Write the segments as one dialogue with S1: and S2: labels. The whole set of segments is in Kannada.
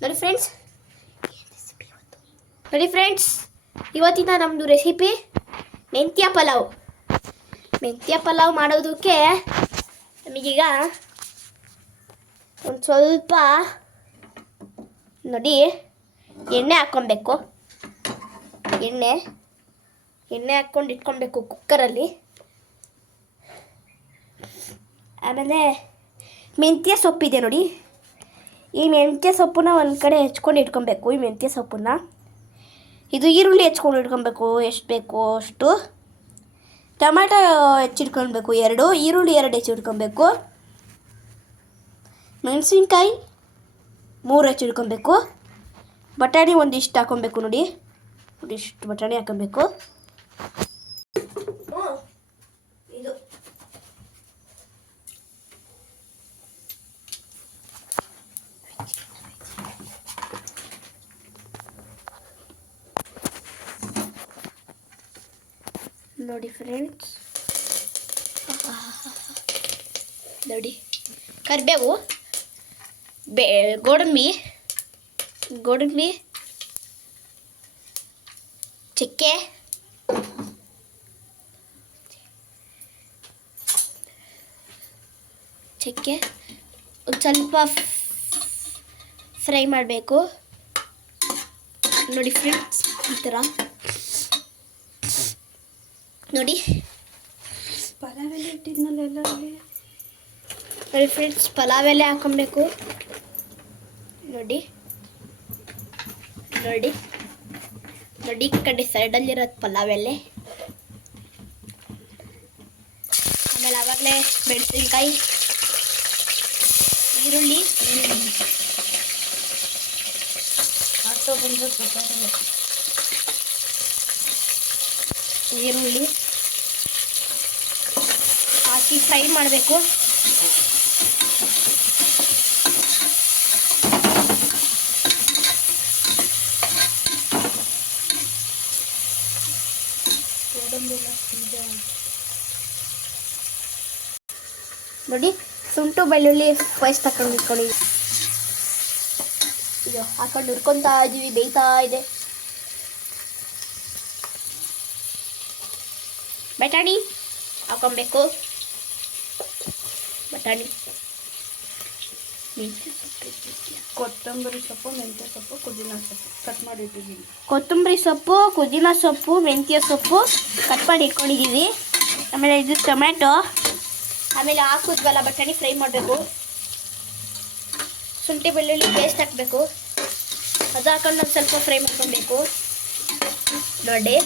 S1: ನೋಡಿ ಫ್ರೆಂಡ್ಸ್ ನೋಡಿ ಫ್ರೆಂಡ್ಸ್ ಇವತ್ತಿನ ನಮ್ಮದು ರೆಸಿಪಿ ಮೆಂತ್ಯ ಪಲಾವ್. ಮೆಂತ್ಯ ಪಲಾವ್ ಮಾಡೋದಕ್ಕೆ ನಮಗೀಗ ಒಂದು ಸ್ವಲ್ಪ ನೋಡಿ ಎಣ್ಣೆ ಹಾಕ್ಕೊಬೇಕು. ಎಣ್ಣೆ ಎಣ್ಣೆ ಹಾಕ್ಕೊಂಡು ಇಟ್ಕೊಬೇಕು ಕುಕ್ಕರಲ್ಲಿ ಆಮೇಲೆ ಮೆಂತ್ಯ ಸೊಪ್ಪಿದೆ ನೋಡಿ. ಈ ಮೆಂತ್ಯ ಸೊಪ್ಪನ್ನ ಒಂದು ಕಡೆ ಹೆಚ್ಕೊಂಡು ಇಟ್ಕೊಬೇಕು. ಈ ಮೆಂತ್ಯ ಸೊಪ್ಪನ್ನ. ಇದು ಈರುಳ್ಳಿ ಹೆಚ್ಕೊಂಡು ಇಟ್ಕೊಬೇಕು. ಎಷ್ಟು ಬೇಕೋ ಅಷ್ಟು. ಟೊಮ್ಯಾಟೊ ಹೆಚ್ಚಿಟ್ಕೊಳ್ಬೇಕು ಎರಡು. ಈರುಳ್ಳಿ ಎರಡು ಹೆಚ್ಚಿಟ್ಕೊಬೇಕು ಮೆಣಸಿನ್ಕಾಯಿ ಮೂರು ಹೆಚ್ಚಿಟ್ಕೊಬೇಕು ಬಟಾಣಿ ಒಂದಿಷ್ಟು ಹಾಕೊಬೇಕು ನೋಡಿ. ಒಂದಿಷ್ಟು ಬಟಾಣಿ ಹಾಕೊಬೇಕು ಇದು ನೋಡಿ ಫ್ರೆಂಡ್ಸ್ ನೋಡಿ. ಕರಿಬೇವು. ಬೇ, ಗೋಡಂಬಿ. ಗೋಡಂಬಿ. ಚಕ್ಕೆ. ಚಕ್ಕೆ. ಒಂದು ಸ್ವಲ್ಪ ಫ್ರೈ ಮಾಡಬೇಕು. ನೋಡಿ ಫ್ರೆಂಡ್ಸ್ ಈ ಥರ ನೋಡಿ.
S2: ಪಲಾವ್ ಎಲೆ ಇಟ್ಟಿದ್ನಲ್ಲ ಎಲ್ಲ
S1: ನೋಡಿ ಫ್ರೆಂಡ್ಸ್ ಪಲಾವ್ ಎಲೆ ಹಾಕೊಬೇಕು ನೋಡಿ. ನೋಡಿ. ನೋಡಿ ಈ ಕಡೆ ಸೈಡಲ್ಲಿರೋದು ಪಲಾವ್ ಎಲೆ ಆಮೇಲೆ ಆವಾಗಲೇ ಮೆಣಸಿನ್ಕಾಯಿ ಈರುಳ್ಳಿ. ಈರುಳ್ಳಿ. ಹಾಕಿ ಫ್ರೈ ಮಾಡಬೇಕು. ನೋಡಿ ಸುಂಟು ಬೆಳ್ಳುಳ್ಳಿ ಪೇಸ್ಟ್ ತಕೊಂಡು ಇಟ್ಕೊಳ್ಳಿ. ಇದು ಹಾಕೊಂಡು ಹುರ್ಕೊತಾ ಇದೀವಿ ಬೇಯ್ತಾ ಇದೆ. ಬಟಾಣಿ ಹಾಕೊಬೇಕು. ಬಟಾಣಿ?
S2: ಕೊತ್ತಂಬರಿ ಸೊಪ್ಪು ಮೆಂತ್ಯ ಸೊಪ್ಪು ಕುದಿನ ಸೊಪ್ಪು. ಕಟ್ ಮಾಡಿ ಇಟ್ಟಿದ್ದೀನಿ.
S1: ಕೊತ್ತಂಬರಿ ಸೊಪ್ಪು ಕುದಿನ ಸೊಪ್ಪು ಮೆಂತ್ಯ ಸೊಪ್ಪು ಕಟ್ ಮಾಡಿ ಇಟ್ಕೊಂಡಿದ್ದೀವಿ ಆಮೇಲೆ ಇದು ಟೊಮ್ಯಾಟೊ. ಆಮೇಲೆ ಹಾಕಿದ್ವಲ್ಲ ಬಟಾಣಿ ಫ್ರೈ ಮಾಡಬೇಕು. ಶುಂಠಿ ಬೆಳ್ಳುಳ್ಳಿ ಪೇಸ್ಟ್ ಹಾಕಬೇಕು. ಅದು ಹಾಕೊಂಡು ಒಂದು ಸ್ವಲ್ಪ ಫ್ರೈ ಮಾಡ್ಕೊಬೇಕು. ನೋಡಿ.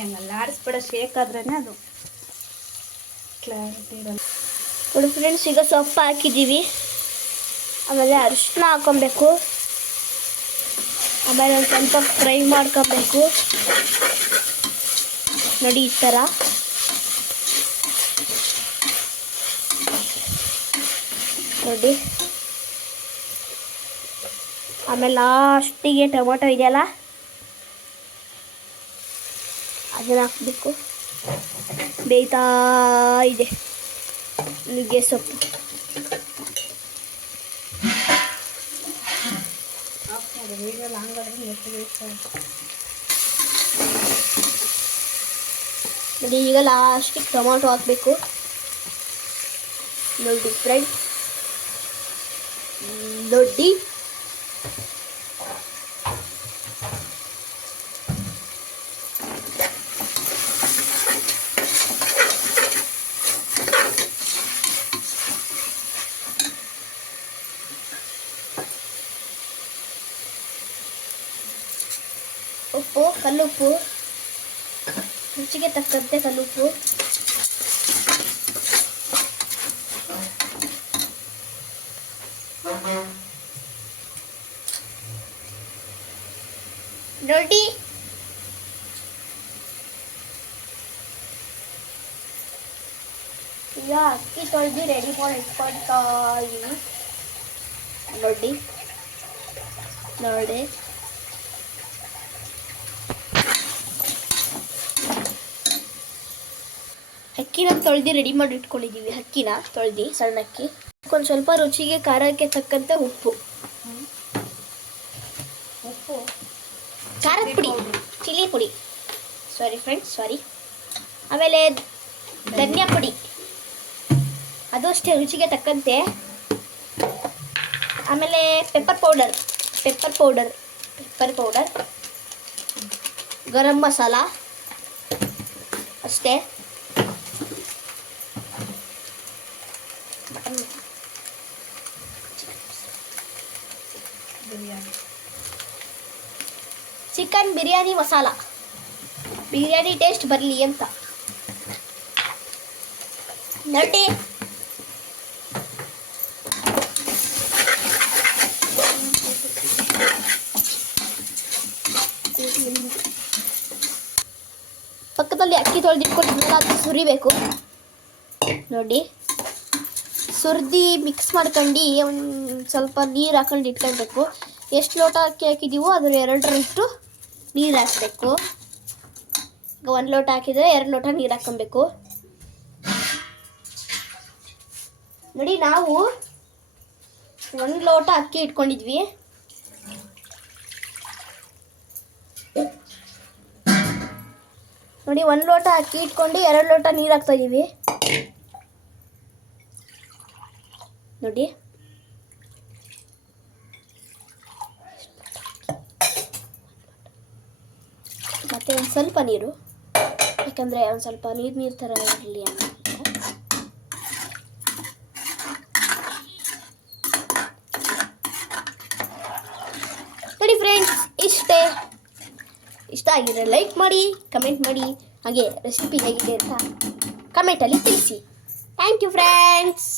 S2: ಹಂಗಲ್ಲ ಆರಿಸ್ಬಿಡೋ ಶೇಕ್ ಆದ್ರೇ ಅದು. ಕ್ಲಾರಿಟಿ ಇರಲ್ಲ.
S1: ನೋಡಿ ಫ್ರೆಂಡ್ಸ್ ಈಗ ಸೊಪ್ಪು ಹಾಕಿದ್ದೀವಿ ಆಮೇಲೆ ಅರಿಶಿನ ಹಾಕೊಬೇಕು ಆಮೇಲೆ ಒಂದು ಸ್ವಲ್ಪ ಫ್ರೈ ಮಾಡ್ಕೊಬೇಕು. ನೋಡಿ ಈ ಥರ ನೋಡಿ. ಆಮೇಲೆ ಲಾಸ್ಟಿಗೆ ಟೊಮೊಟೊ ಇದೆಯಲ್ಲ? ಅದನ್ನ ಹಾಕಬೇಕು. ಬೇಯ್ತಾ ಇದೆ ನುಗ್ಗೆ ಸೊಪ್ಪು
S2: ಆಫ್ ಮಾಡು ವೀಡಿಯೋ ಲಾಂಗ್ ಆದ್ರೆ ನೆಟ್ಟು ಬೇಕು
S1: ನೋಡಿ ಈಗ ಲಾಸ್ಟಿಗೆ ಟೊಮಾಟೊ ಹಾಕಬೇಕು ನೋಡಿ ಫ್ರೆಂಡ್ ನೋಡಿ ಉಪ್ಪು ಕಲ್ಲುಪ್ಪು. ರುಚಿಗೆ ತಕ್ಕಂತೆ ಕಲ್ಲುಪ್ಪು. ನೋಡಿ ಈಗ ಅಕ್ಕಿ ತೊಳೆದು ರೆಡಿ ಮಾಡಿ ಇಟ್ಕೊಳ್ತಾ ಇದೀನಿ. ನೋಡಿ ನೋಡಿ ಅಕ್ಕಿನ ತೊಳೆದು ರೆಡಿ ಮಾಡಿ ಇಟ್ಕೊಂಡಿದ್ದೀವಿ ಅಕ್ಕಿನ ತೊಳೆದು ಸಣ್ಣ ಅಕ್ಕಿ ಒಂದು ಸ್ವಲ್ಪ ರುಚಿಗೆ ಖಾರಕ್ಕೆ ತಕ್ಕಂತೆ ಉಪ್ಪು.
S2: ಉಪ್ಪು?
S1: ಖಾರದ ಪುಡಿ. ಚಿಲ್ಲಿ ಪುಡಿ. ಸಾರಿ ಫ್ರೆಂಡ್ಸ್ ಸಾರಿ ಆಮೇಲೆ ಧನಿಯಾ ಪುಡಿ. ಅದು ಅಷ್ಟೇ ರುಚಿಗೆ ತಕ್ಕಂತೆ. ಆಮೇಲೆ pepper powder pepper powder pepper powder garam masala. ಅಷ್ಟೇ.
S2: ಬಿರಿಯಾನಿ.
S1: ಚಿಕನ್ ಬಿರಿಯಾನಿ ಮಸಾಲ. ಬಿರಿಯಾನಿ ಟೇಸ್ಟ್ ಬರಲಿ ಅಂತ. ನೋಡಿ. ಪಕ್ಕದಲ್ಲಿ ಅಕ್ಕಿ ತೊಳೆದಿಟ್ಕೊಂಡಿದ್ಮೇಲೆ ಅದು ಸುರಿಬೇಕು. ನೋಡಿ. ಸುರಿದು ಮಿಕ್ಸ್ ಮಾಡ್ಕೊಂಡು ಒಂದು ಸ್ವಲ್ಪ ನೀರು ಹಾಕೊಂಡು ಇಟ್ಕೊಳ್ಬೇಕು. ಎಷ್ಟು ಲೋಟ ಅಕ್ಕಿ ಹಾಕಿದ್ದೀವೋ ಅದ್ರ ಎರಡರಷ್ಟು ನೀರು ಹಾಕಬೇಕು. ಈಗ ಒಂದು ಲೋಟ ಹಾಕಿದರೆ ಎರಡು ಲೋಟ ನೀರು ಹಾಕೊಬೇಕು ನೋಡಿ ನಾವು ಒಂದು ಲೋಟ ಅಕ್ಕಿ ಇಟ್ಕೊಂಡಿದ್ವಿ. ನೋಡಿ ಒಂದು ಲೋಟ ಅಕ್ಕಿ ಇಟ್ಕೊಂಡು ಎರಡು ಲೋಟ ನೀರು ಹಾಕ್ತಾ ನೋಡಿ. ಮತ್ತೆ ಒಂದು ಸ್ವಲ್ಪ ನೀರು. ಯಾಕಂದರೆ ಒಂದು ಸ್ವಲ್ಪ ನೀರು ನೀರು ಥರ ಇರಲಿ ಅಂತ. ನೋಡಿ ಫ್ರೆಂಡ್ಸ್ ಇಷ್ಟೇ. ಇಷ್ಟ ಆಗಿದ್ರೆ ಲೈಕ್ ಮಾಡಿ ಕಮೆಂಟ್ ಮಾಡಿ, ಹಾಗೆ ರೆಸಿಪಿ ಹೇಗಿದೆ ಅಂತ ಕಮೆಂಟಲ್ಲಿ ತಿಳಿಸಿ. Thank you friends